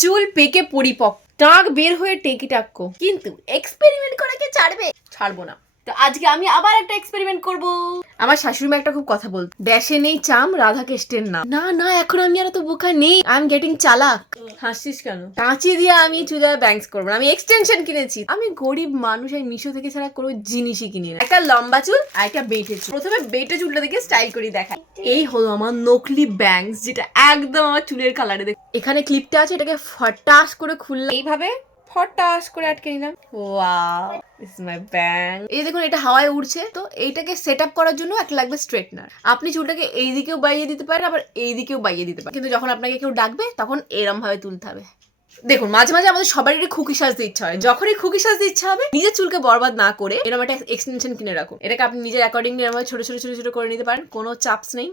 চুল পেকে পরিপক্ক, টাক বের হয়ে টেকি টাক্কো, কিন্তু এক্সপেরিমেন্ট করাকে ছাড়বো না। তো আজকে আমি আবার একটা এক্সপেরিমেন্ট করব। আমার শাশুড়ি মা একটা খুব কথা বলতো, দেশে নেই চাম রাধা কেষ্টের নাম। না না, এখন আমি আর তো বোকা নেই, আই এম গেটিং চালাক। হাসছিস কেন? কাঁচি দিয়ে আমি চুলে ব্যাংকস করবো না, আমি এক্সটেনশন কিনেছি। আমি গরিব মানুষ, এই মিশো থেকে ছাড়া কোনো জিনিসই কিনি না। একটা লম্বা চুল আর একটা বেটে চুল। প্রথমে বেটে চুলটা দেখে স্টাইল করে দেখা। এই হলো আমার নকলি ব্যাংকস, যেটা একদম আমার চুলের কালারে। দেখ এখানে ক্লিপটা আছে, এটাকে ফটাস করে খুললাম, এইভাবে ফটাস করে আটকে নিলাম। ওয়াও, দিস ইজ মাই ব্যাং। এই দেখুন, এটা হাওয়ায় উড়ছে। তো এইটাকে সেট আপ করার জন্য একটা লাগবে স্ট্রেটনার। আপনি চুলটাকে এই দিকেও বাইয়ে দিতে পারেন, আবার এই দিকেও বাইয়ে দিতে পারেন, কিন্তু যখন আপনাকে কেউ ডাকবে তখন এরম ভাবে তুলতে হবে। দেখুন, মাঝে মাঝে আমাদের সবারই খুকি সাজতে ইচ্ছা হয়। যখনই খুকি সাজতে ইচ্ছা হবে, নিজের চুলকে বরবাদ না করে এরকম একটা এক্সটেনশন কিনে রাখুন। এটাকে আপনি নিজের অ্যাকর্ডিংলি এরকম ছোট ছোট ছোট ছোট করে নিতে পারেন, কোনো চাপস নেই।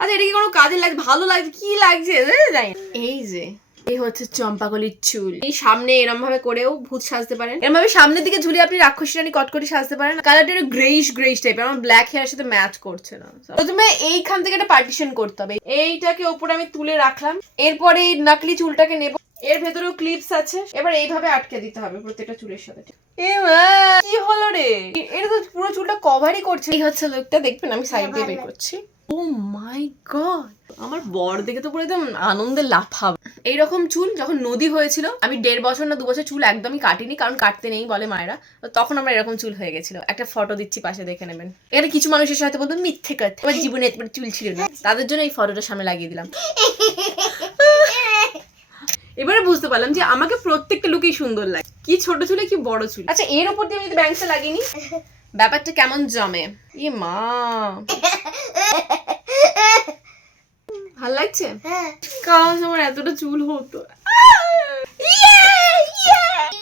আচ্ছা, এটা কি কোনো কাজে লাগছে? ভালো লাগছে? কি লাগছে জানি। এই যে এই হচ্ছে চম্পাকলির চুল। এই সামনে এরম ভাবে করেও ভূত সাজতে পারেন, এরম ভাবে সামনের দিকে ঝুলিয়ে আপনি রাক্ষসী রানী কটকটি সাজতে পারেন। কালারটা একটু গ্রেইশ গ্রেইশ টাইপের, আমার ব্ল্যাক হেয়ার সাথে ম্যাচ করছে না। প্রথমে এইখান থেকে একটা পার্টিশন করতে হবে। এইটাকে উপরে আমি তুলে রাখলাম, এরপরে এই নাকলি চুলটাকে নেব, এর ভেতরেও ক্লিপস আছে, এবার এইভাবে আটকে দিতে হবে প্রত্যেকটা চুলের সাথে। এ মা, কি হলো রে? এটা তো পুরো চুলটা কভারই করছে। এই হচ্ছে লুকটা, দেখবেন আমি সাইড দিয়ে বের করছি। ও মাই গড, আমার বর দেখে তো পুরো একদম আনন্দে লাফাবে। এইরকম চুল যখন নদী হয়েছিল, আমি 1.5 বছর না 2 বছর চুল একদমই কাটিনি, কারণ কাটতে নেই বলে মায়েরা। তখন আমার এরকম চুল হয়ে গেছিল। একটা ফটো দিচ্ছি, পাশে দেখে নেবেন। এটা কিছু মানুষের সাথে বলবো মিথ্যে কথা, আমার জীবনে এতবার চুল ছিল না, তাদের জন্য এই ফটোটা সামনে লাগিয়ে দিলাম। এবারে বুঝতে পারলাম যে আমাকে প্রত্যেকটা লুকেই সুন্দর লাগে, কি ছোট চুলে কি বড় চুল। আচ্ছা, এর উপর দিয়ে আমি যদি ব্যাংকসটা লাগিনি, ব্যাপারটা কেমন জমে। ইয়ে মা, ভাল লাগছে? কাজ আমার এতটা চুল হতো।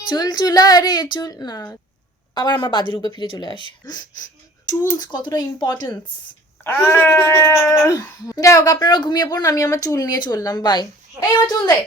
চুল চুলা রে চুল না, আবার আমার বাজে রূপে ফিরে চলে আসে। চুলস কতটা ইম্পর্টেন্স। যাই হোক, আপনারা ঘুমিয়ে পড়ুন, আমি আমার চুল নিয়ে চললাম। বাই। এই আমার চুল দে।